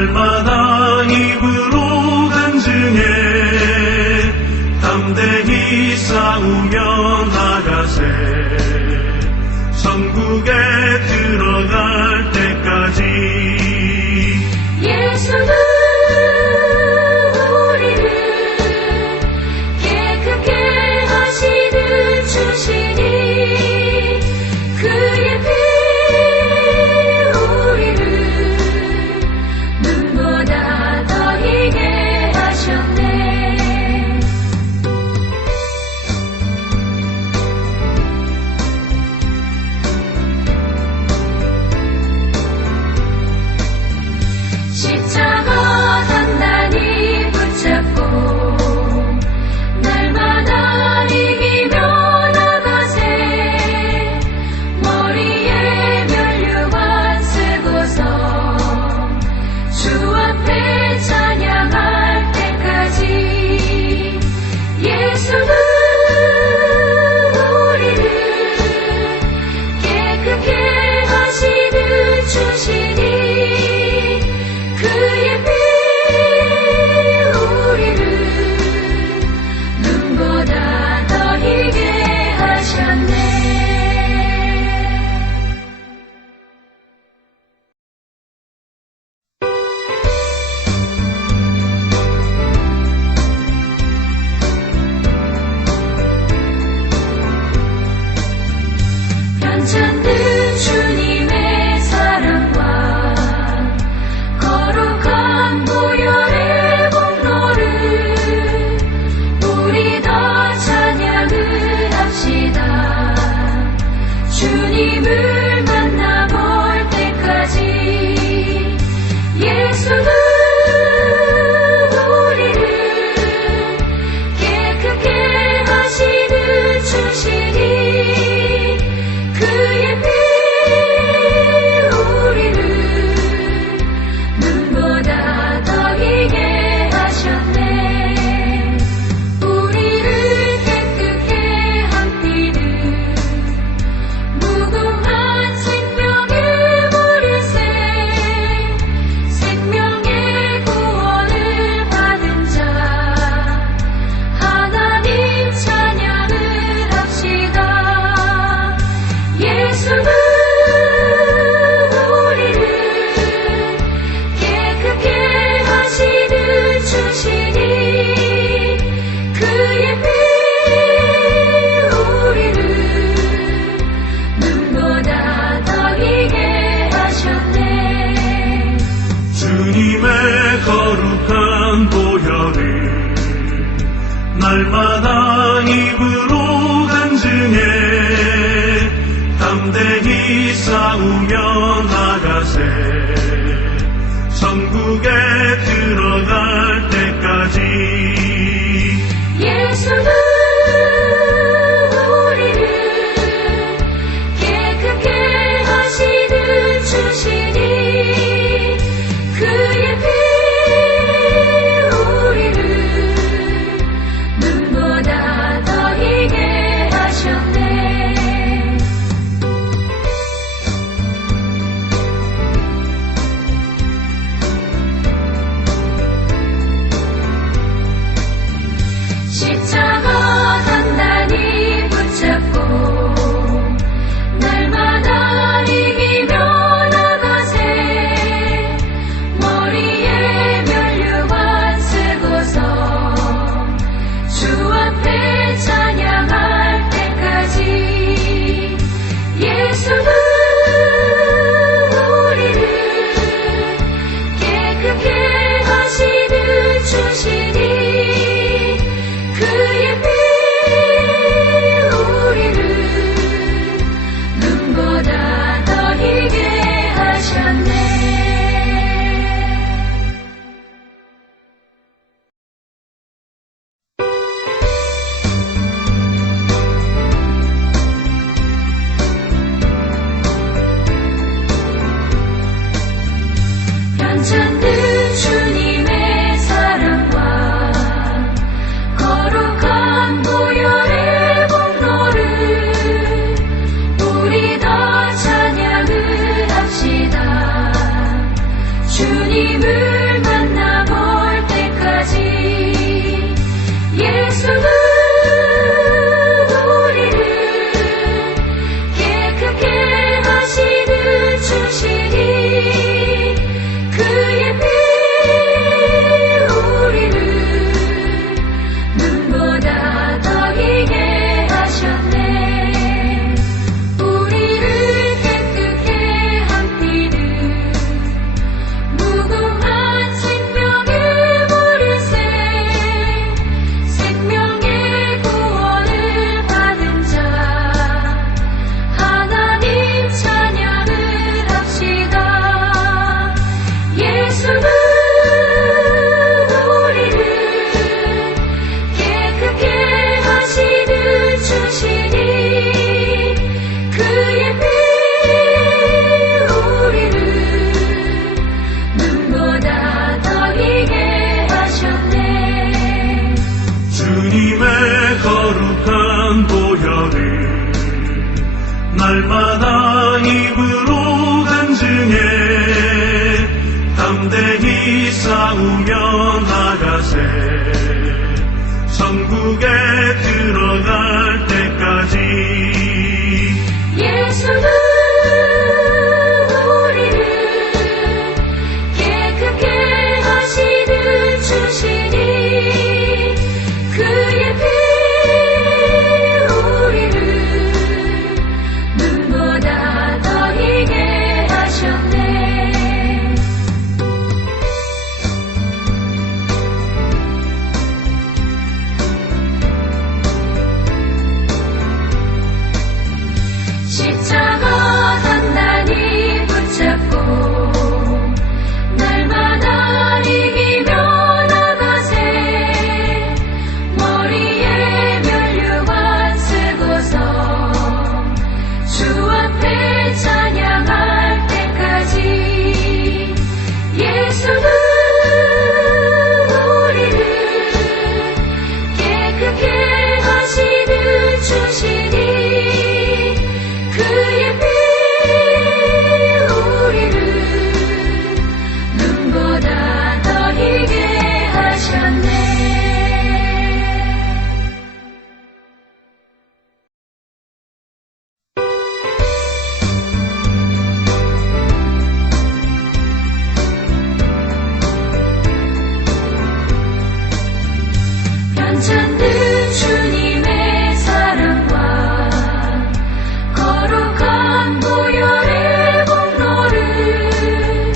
날마다 입으로 간증해 담대히 싸우며 나가세 천국에 들어갈 때까지 예수는 우리를 깨끗게 하시는 주시니 그의 피 우리를 눈보다 더 희게 하셨네. 십자가 단단히 붙잡고 날마다 이기며 나가세 머리에 면류관 쓰고서 주 앞에 찬양할 때까지 예수는 우리를 깨끗게 하시는 주시니 그의 피 우리를 눈보다 더 희게 하셨네. 편찮는 주님의 사랑과 거룩한 보혈의 공로를 우리 다 찬양을 합시다. 주님을 만나볼 때까지 예수는 우리를 깨끗게 하시는 주시니 그의 피 우리를 눈보다 더 희게 하셨네. 우리를 깨끗게 한 피는 무궁한 생명의 보혈세 생명의 구원을 받은 자 하나님 찬양을 합시다. 예수는 우리를 깨끗게 하시는 주시니 그의 피 우리를 눈보다 더 희게 하셨네. 주님의 거룩한 보혈을 날마다 입으로 간증해 담대히 싸우며 나가세 천국에 들어갈 때까지 예수는 우리를 깨끗게 하시는 주시니 그의 피 우리를 눈보다 더 희게 하셨네. 날마다 입으로 간증해 담대히 싸우며 나가세 천국에 들어갈 때까지 예수는 우리를 깨끗게 하시는 주시니 그의 피 우리를 눈보다 더 희게 하셨네. 십자가 단단히 붙잡고 날마다 이기며 나가세 머리에 면류관 쓰고서 주 앞에 찬양할 때까지 예수는 우리를 깨끗게 하시는 주시니 그의 피 우리를 눈보다 더 희게 하셨네. 편찮는 주님의 사랑과 거룩한 보혈의 공로를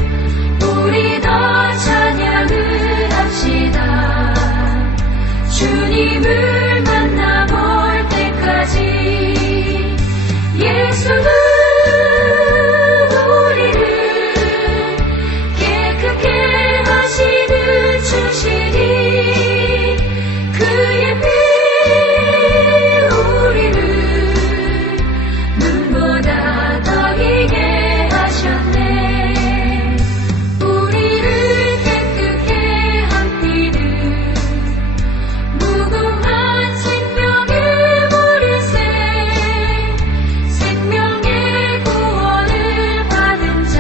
우리 다 찬양을 합시다. 주님을 만나볼 때까지 예수는 우리를 깨끗게 하시는 주시니 그의 피 우리를 눈보다 더 희게 하셨네. 우리를 깨끗게 한 피는 무궁한 생명의 물일새 생명의 구원을 받은 자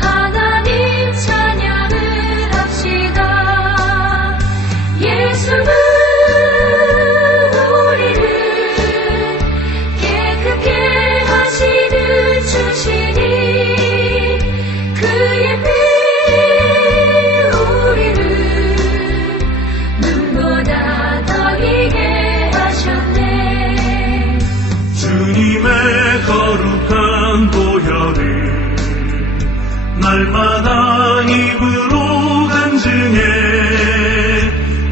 하나님 찬양을 합시다. 예수는 우리를 깨끗게 하시는 주시니 그의 피 우리를 눈보다 더 희게 하셨네. 주님의 거룩한 보혈을 날마다 입으로 간증해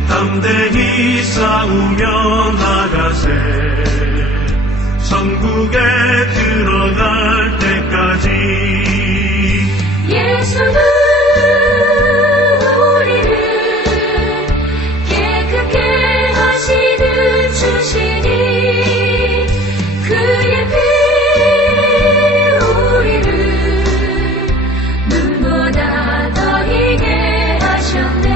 담대히 싸우며 나가세 천국에 들어갈 때까지 예수는 우리를 깨끗게 하시는 주시니 그의 피 우리를 눈보다 더 희게 하셨네.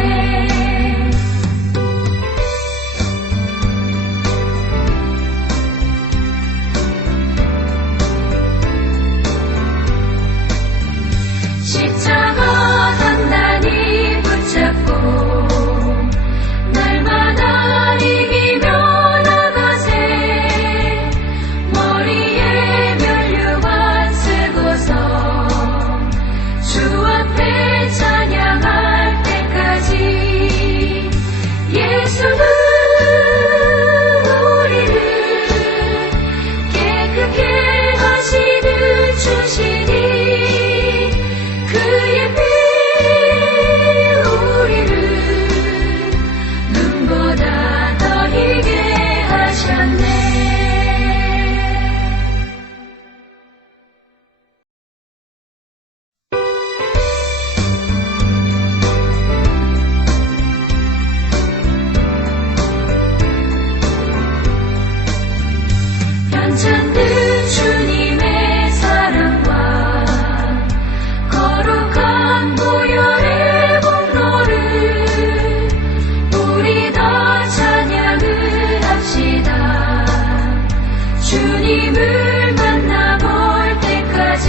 주님을 만나볼 때까지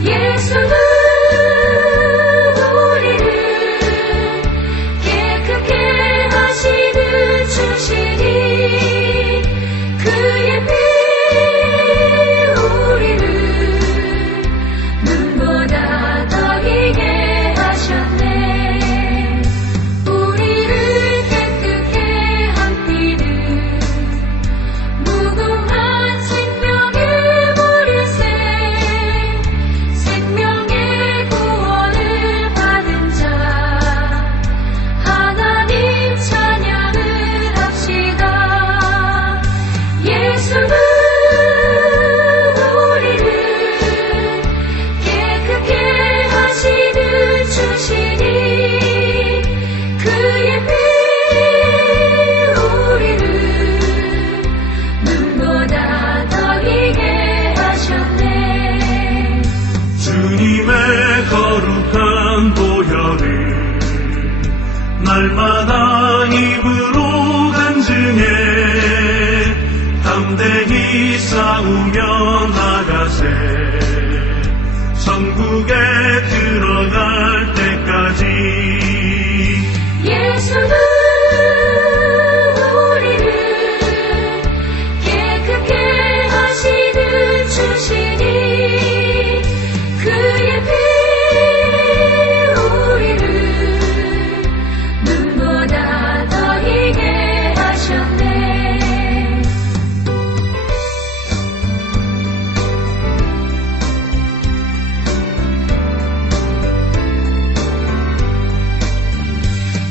예수는 우리를 깨끗게 하시는 주시니 그의 피 우리를 눈보다 더 희게 하셨네. 우리를 깨끗게 한 피는 무궁한 생명의 보리새 생명의 구원을 받은 자 하나님 찬양을 합시다. 예수는 우리를 깨끗게 하시는 주시니 그의 피 우리를 눈보다 더 희게 하셨네. 주님의 거룩한 보혈을 날마다 입으로 간증해 담대히 싸우며 나가세. 천국에 들어갈 때까지 예수는 우리를 깨끗게 하시는 주시니 그의 피 우리를 눈보다 더 희게 하셨네.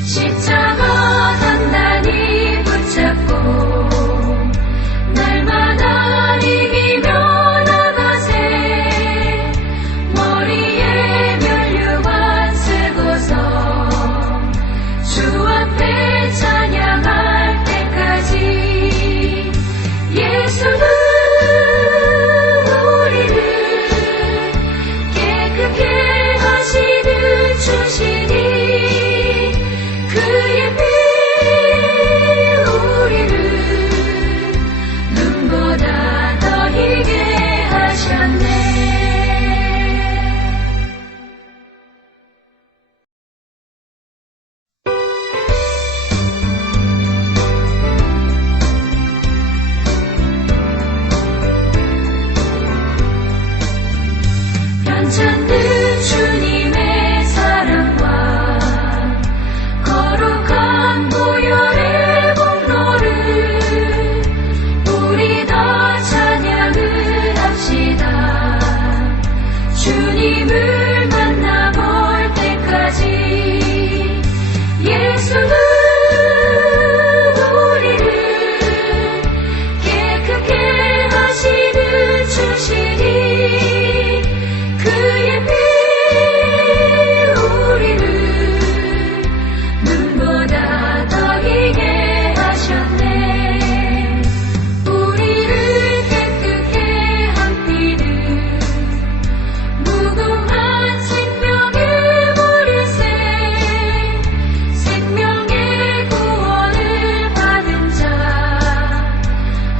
십자가 단단히 붙잡고 날마다 이기며 나가세. 머리에 면류관 쓰고서 주 앞에 찬양할 때까지 예수는 우리를 깨끗게 하시는 주시니 그의 피 우리를 눈보다 더 희게 하셨네. 편찮는 주님의 사랑과 거룩한 보혈의 공로를 우리 더 찬양을 합시다. 주님을 만나볼 때까지 예수는 우리를 깨끗게 하시는 주시니 그의 피 우리를 눈보다 더 희게 하셨네. 우리를 깨끗게 한 피는 무궁한 생명의 보리새 생명의 구원을 받은 자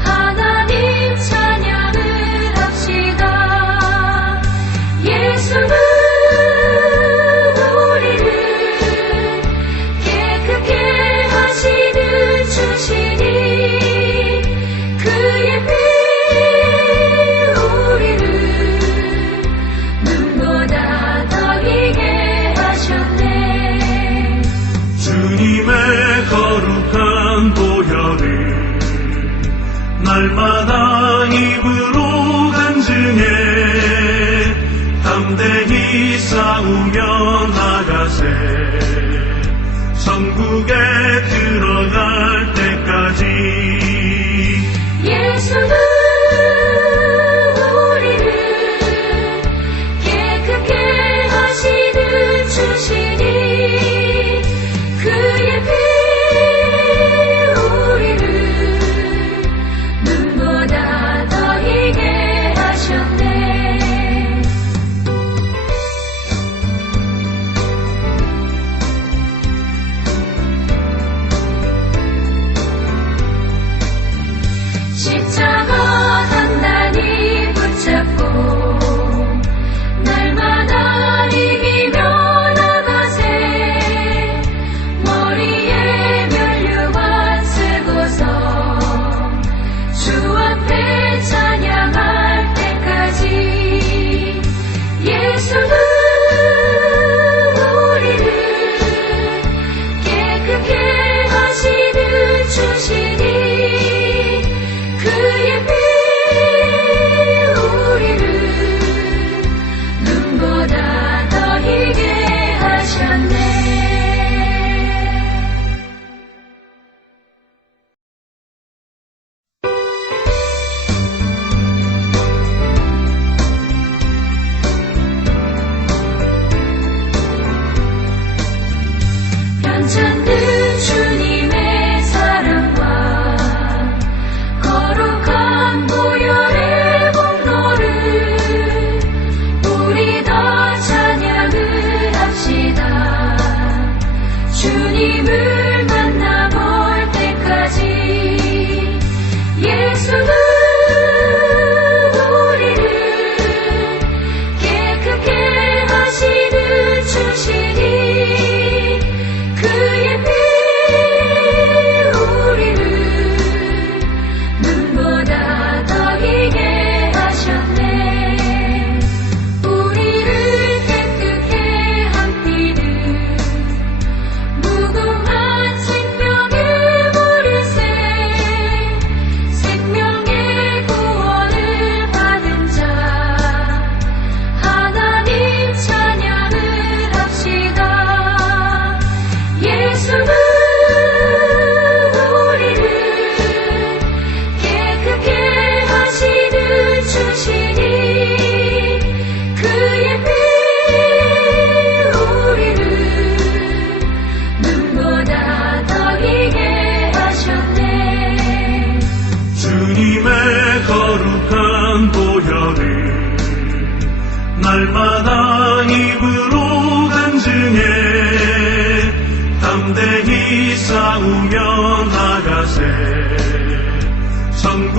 하나님 찬양을 합시다. 예수는 우리를 깨끗게 하시는 주시니 그의 피 우리를 눈보다 더 희게 하셨네. 주님의 거룩한 보혈을 날마다 입으로 간증해 담대히 싸우며 나가세. 천국에 들어갈 때까지 예수는 우리를 깨끗게 하시는 주시니 그의 피 우리를 눈보다 더 희게 하셨네.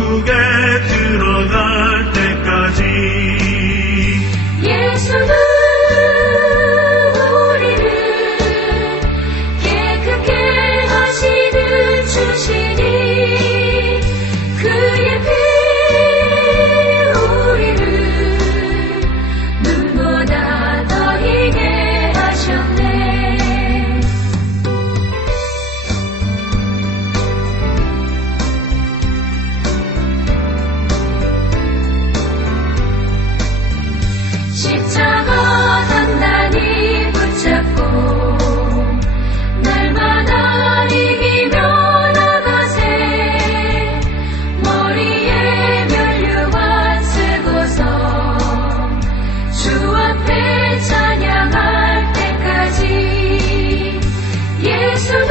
천국에 들어갈 때까지 예수는 우리를 깨끗게 하시는 주시니 그의 피 우리를 눈보다 더 희게 하셨네. 십자가 단단히 붙잡고 날마다 이기며 나가세. 머리에 면류관 쓰고서 주 앞에 찬양할 때까지 예수는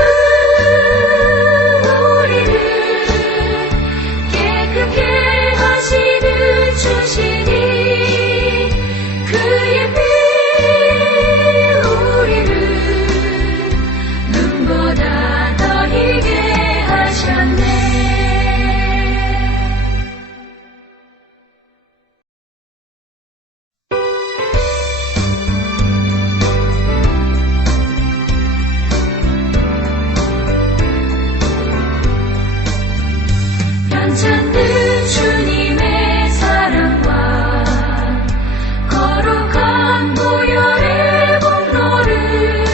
우리를 깨끗게 하시는 주시니 그의 피 우리를 눈보다 더 희게 하셨네. 변찮는 주님의 사랑과 거룩한 보혈의 공로를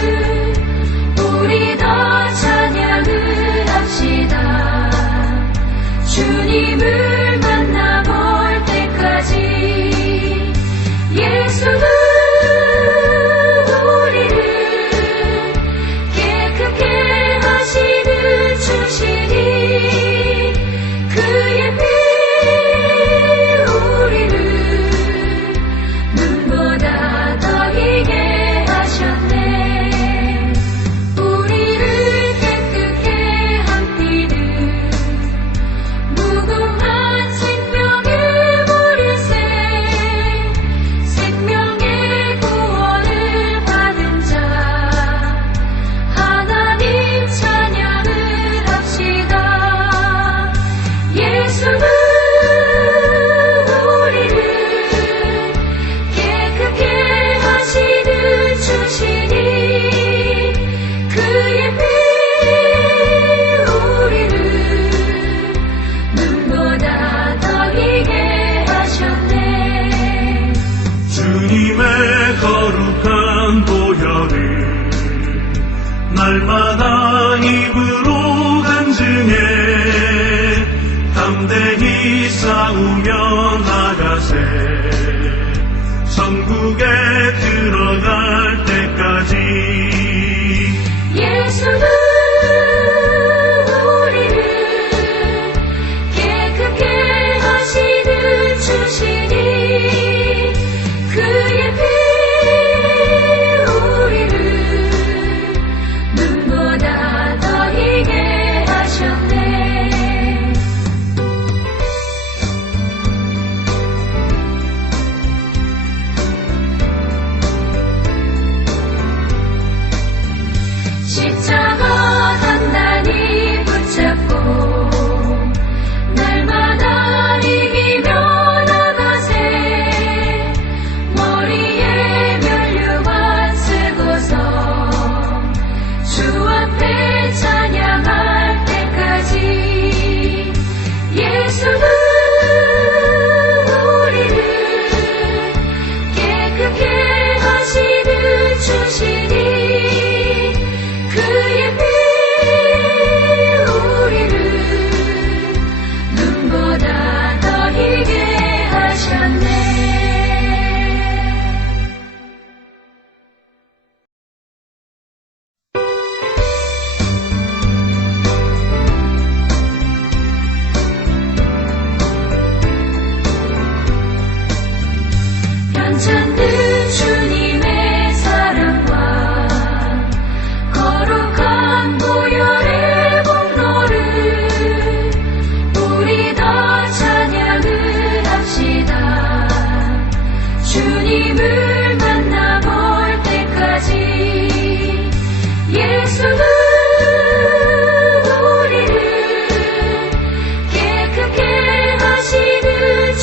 우리 다 찬양을 합시다. 주님을 만나볼 때까지 예수는 우리를 깨끗게 하시는 주시니 그의 피 우리를 눈보다 더 희게 하셨네. 우리를 깨끗게 함피는 무궁한 생명의 보리새 생명의 구원을 받은 자 하나님 찬양을 합시다. 예수는 우리를 깨끗게 하시는 주시니 그의 피 우리를 눈보다 더 희게 하셨네. 주님의 거룩한 보혈을 날마다 입으로 간증해 담대히 싸우며 나가세. 천국에 들어갈 때까지 예수는 우리를 깨끗게 하시는 주시니 그의 피 우리를 눈보다 더 희게 하셨네.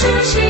주시니